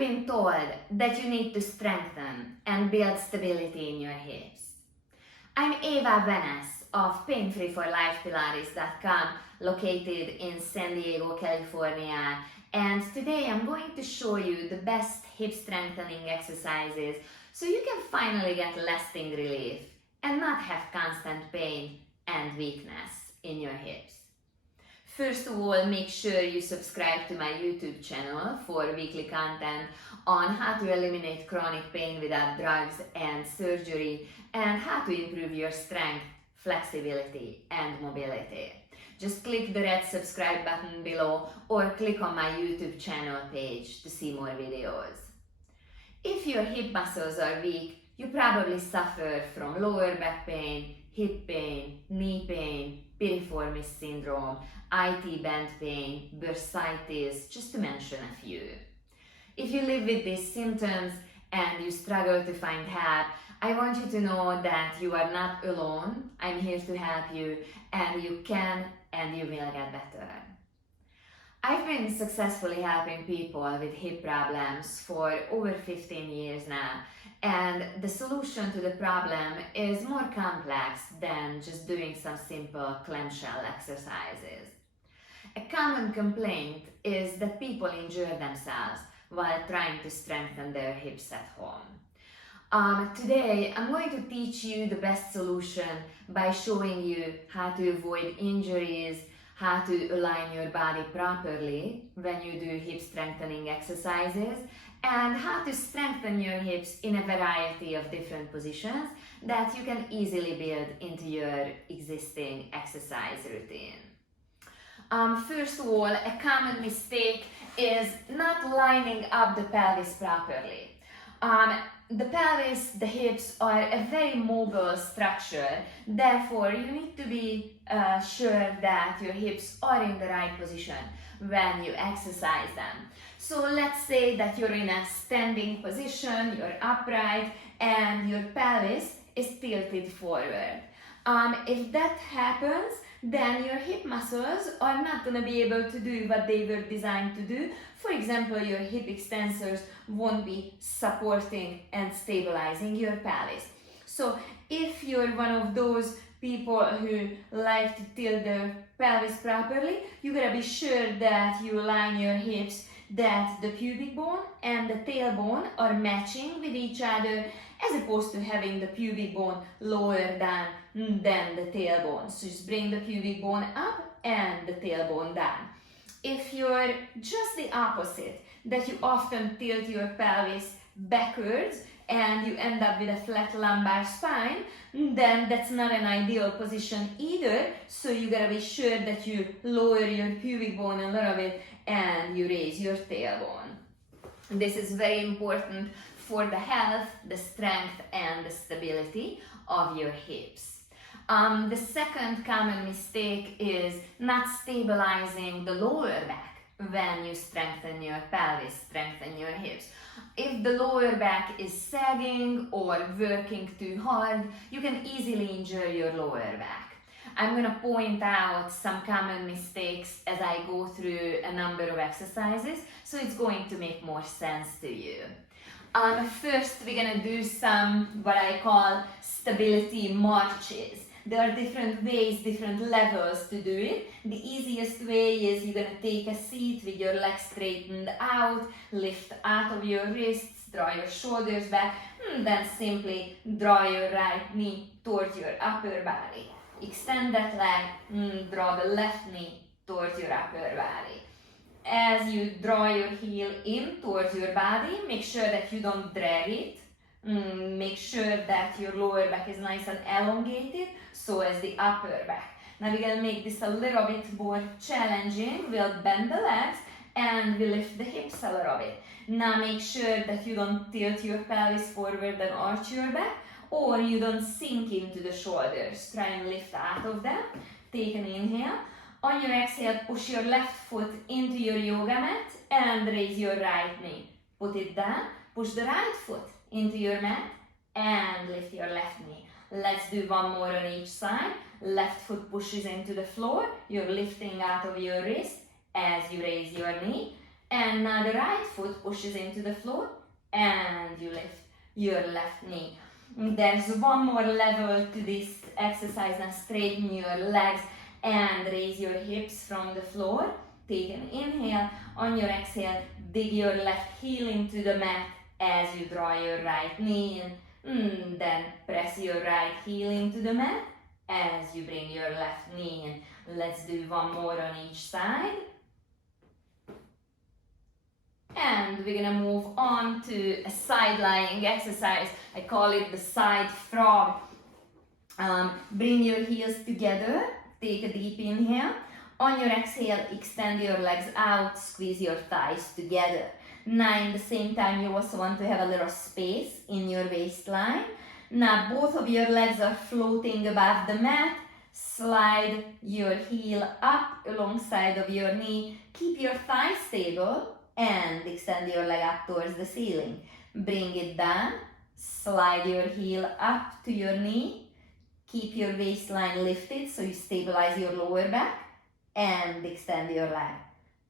been told that you need to strengthen and build stability in your hips? I'm Eva Venes of PainFreeForLifePilates.com, located in San Diego, California, and today I'm going to show you the best hip strengthening exercises so you can finally get lasting relief and not have constant pain and weakness in your hips. First of all, make sure you subscribe to my YouTube channel for weekly content on how to eliminate chronic pain without drugs and surgery and how to improve your strength, flexibility and mobility. Just click the red subscribe button below or click on my YouTube channel page to see more videos. If your hip muscles are weak, you probably suffer from lower back pain, hip pain, knee pain, piriformis syndrome, IT band pain, bursitis, just to mention a few. If you live with these symptoms and you struggle to find help, I want you to know that you are not alone. I'm here to help you, and you can and you will get better. I've been successfully helping people with hip problems for over 15 years now, and the solution to the problem is more complex than just doing some simple clamshell exercises. A common complaint is that people injure themselves while trying to strengthen their hips at home. Today I'm going to teach you the best solution by showing you how to avoid injuries, how to align your body properly when you do hip strengthening exercises, and how to strengthen your hips in a variety of different positions that you can easily build into your existing exercise routine. First of all, a common mistake is not lining up the pelvis properly. The pelvis, the hips are a very mobile structure, therefore you need to be sure that your hips are in the right position when you exercise them. So let's say that you're in a standing position, you're upright, and your pelvis is tilted forward. If that happens, then your hip muscles are not going to be able to do what they were designed to do. For example, your hip extensors won't be supporting and stabilizing your pelvis. So if you're one of those people who like to tilt their pelvis properly, you gotta be sure that you align your hips, that the pubic bone and the tailbone are matching with each other, as opposed to having the pubic bone lower than the tailbone. So just bring the pubic bone up and the tailbone down. If you're just the opposite, that you often tilt your pelvis backwards and you end up with a flat lumbar spine, then that's not an ideal position either. So you gotta be sure that you lower your pubic bone a little bit and you raise your tailbone. This is very important for the health, the strength and the stability of your hips. The second common mistake is not stabilizing the lower back when you strengthen your pelvis, strengthen your hips. If the lower back is sagging or working too hard, you can easily injure your lower back. I'm going to point out some common mistakes as I go through a number of exercises, so it's going to make more sense to you. First, we're going to do some what I call stability marches. There are different ways, different levels to do it. The easiest way is you're going to take a seat with your legs straightened out, lift out of your wrists, draw your shoulders back, then simply draw your right knee towards your upper body. Extend that leg, draw the left knee towards your upper body. As you draw your heel in towards your body, make sure that you don't drag it. Make sure that your lower back is nice and elongated, so as the upper back. Now we're going to make this a little bit more challenging. We'll bend the legs and we lift the hips a little bit. Now make sure that you don't tilt your pelvis forward and arch your back, or you don't sink into the shoulders. Try and lift out of them. Take an inhale. On your exhale, push your left foot into your yoga mat and raise your right knee. Put it down. Push the right foot into your mat and lift your left knee. Let's do one more on each side. Left foot pushes into the floor. You're lifting out of your wrist as you raise your knee. And now the right foot pushes into the floor and you lift your left knee. There's one more level to this exercise. Now straighten your legs and raise your hips from the floor. Take an inhale. On your exhale, dig your left heel into the mat as you draw your right knee in. Then press your right heel into the mat as you bring your left knee in. Let's do one more on each side. And we're gonna move on to a side lying exercise. I call it the side frog. Bring your heels together, take a deep inhale. On your exhale, extend your legs out, squeeze your thighs together. Now in the same time, you also want to have a little space in your waistline. Now both of your legs are floating above the mat. Slide your heel up alongside of your knee. Keep your thighs stable and extend your leg up towards the ceiling. Bring it down, slide your heel up to your knee. Keep your waistline lifted so you stabilize your lower back and extend your leg.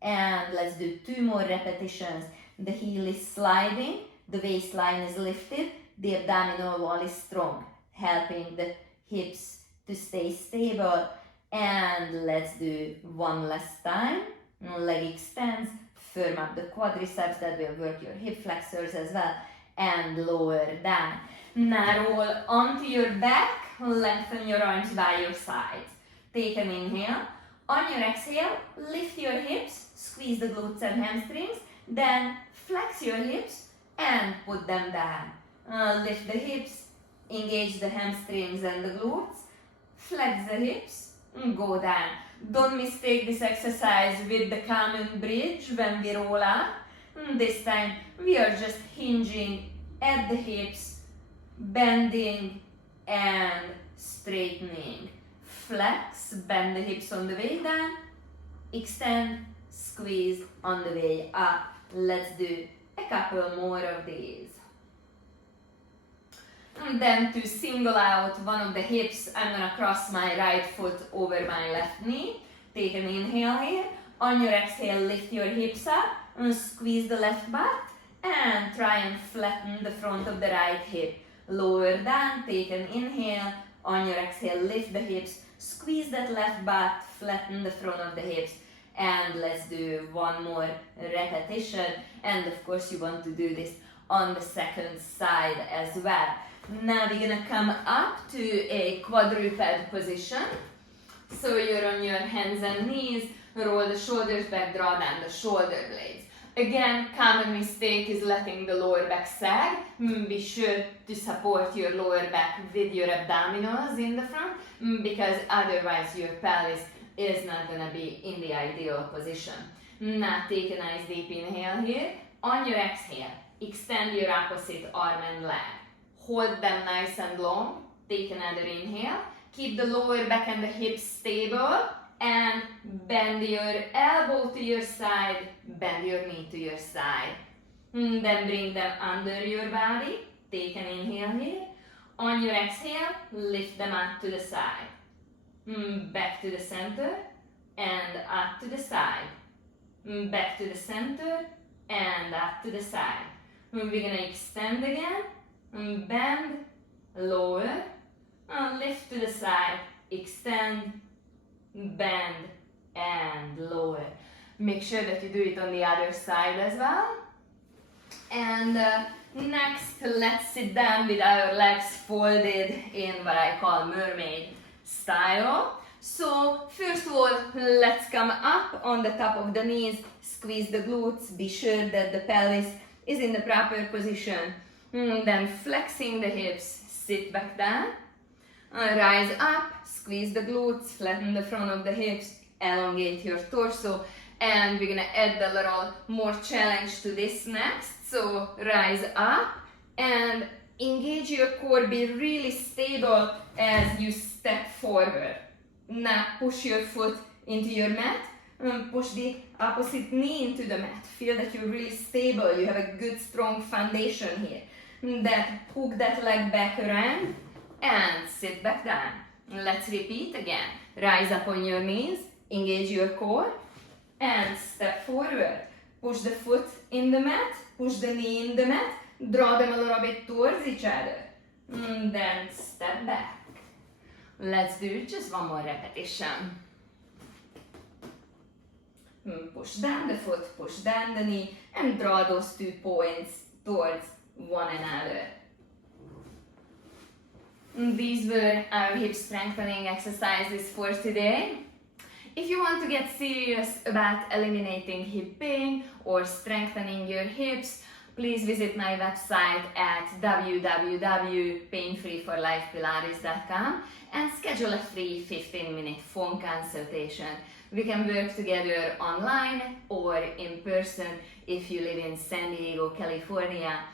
And let's do 2 more repetitions. The heel is sliding, the waistline is lifted, the abdominal wall is strong, helping the hips to stay stable. And let's do one last time. Leg extends, firm up the quadriceps, that will work your hip flexors as well, and lower down. Now roll onto your back, lengthen your arms by your sides. Take an inhale. On your exhale, lift your hips, squeeze the glutes and hamstrings, then flex your hips and put them down. Lift the hips, engage the hamstrings and the glutes, flex the hips, go down. Don't mistake this exercise with the common bridge when we roll up. This time we are just hinging at the hips, bending and straightening. Flex, bend the hips on the way down, extend, squeeze on the way up. Let's do a couple more of these. And then to single out one of the hips, I'm gonna cross my right foot over my left knee. Take an inhale here. On your exhale, lift your hips up and squeeze the left butt and try and flatten the front of the right hip. Lower down, take an inhale. On your exhale, lift the hips, squeeze that left butt, flatten the front of the hips. And let's do one more repetition. And of course you want to do this on the second side as well. Now we're gonna come up to a quadruped position. So you're on your hands and knees, roll the shoulders back, draw down the shoulder blades. Again, common mistake is letting the lower back sag. Be sure to support your lower back with your abdominals in the front, because otherwise your pelvis is not gonna be in the ideal position. Now take a nice deep inhale here. On your exhale, extend your opposite arm and leg. Hold them nice and long. Take another inhale. Keep the lower back and the hips stable and bend your elbow to your side, bend your knee to your side. Then bring them under your body. Take an inhale here. On your exhale, lift them up to the side. Back to the center and up to the side. Back to the center and up to the side. We're gonna extend again. Bend, lower, lift to the side, extend, bend and lower. Make sure that you do it on the other side as well. And next, let's sit down with our legs folded in what I call mermaid style. So first of all, let's come up on the top of the knees, squeeze the glutes, be sure that the pelvis is in the proper position. Then flexing the hips, sit back down, rise up, squeeze the glutes, flatten the front of the hips, elongate your torso, and we're gonna add a little more challenge to this next. So rise up and engage your core, be really stable as you step forward. Now push your foot into your mat, push the opposite knee into the mat. Feel that you're really stable, you have a good strong foundation here. Then hook that leg back around and sit back down. Let's repeat again. Rise up on your knees, engage your core and step forward. Push the foot in the mat, push the knee in the mat, draw them a little bit towards each other. Then step back. Let's do just one more repetition. Push down the foot, push down the knee, and draw those 2 points towards one another. These were our hip strengthening exercises for today. If you want to get serious about eliminating hip pain or strengthening your hips, please visit my website at www.painfreeforlifepilates.com and schedule a free 15-minute phone consultation. We can work together online or in person if you live in San Diego, California.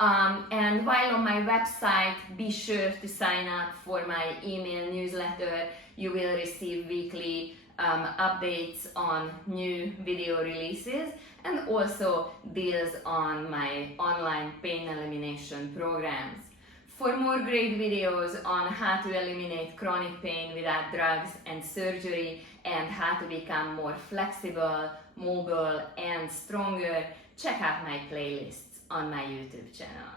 And while on my website, be sure to sign up for my email newsletter. You will receive weekly updates on new video releases and also deals on my online pain elimination programs. For more great videos on how to eliminate chronic pain without drugs and surgery and how to become more flexible, mobile and stronger, check out my playlists on my YouTube channel.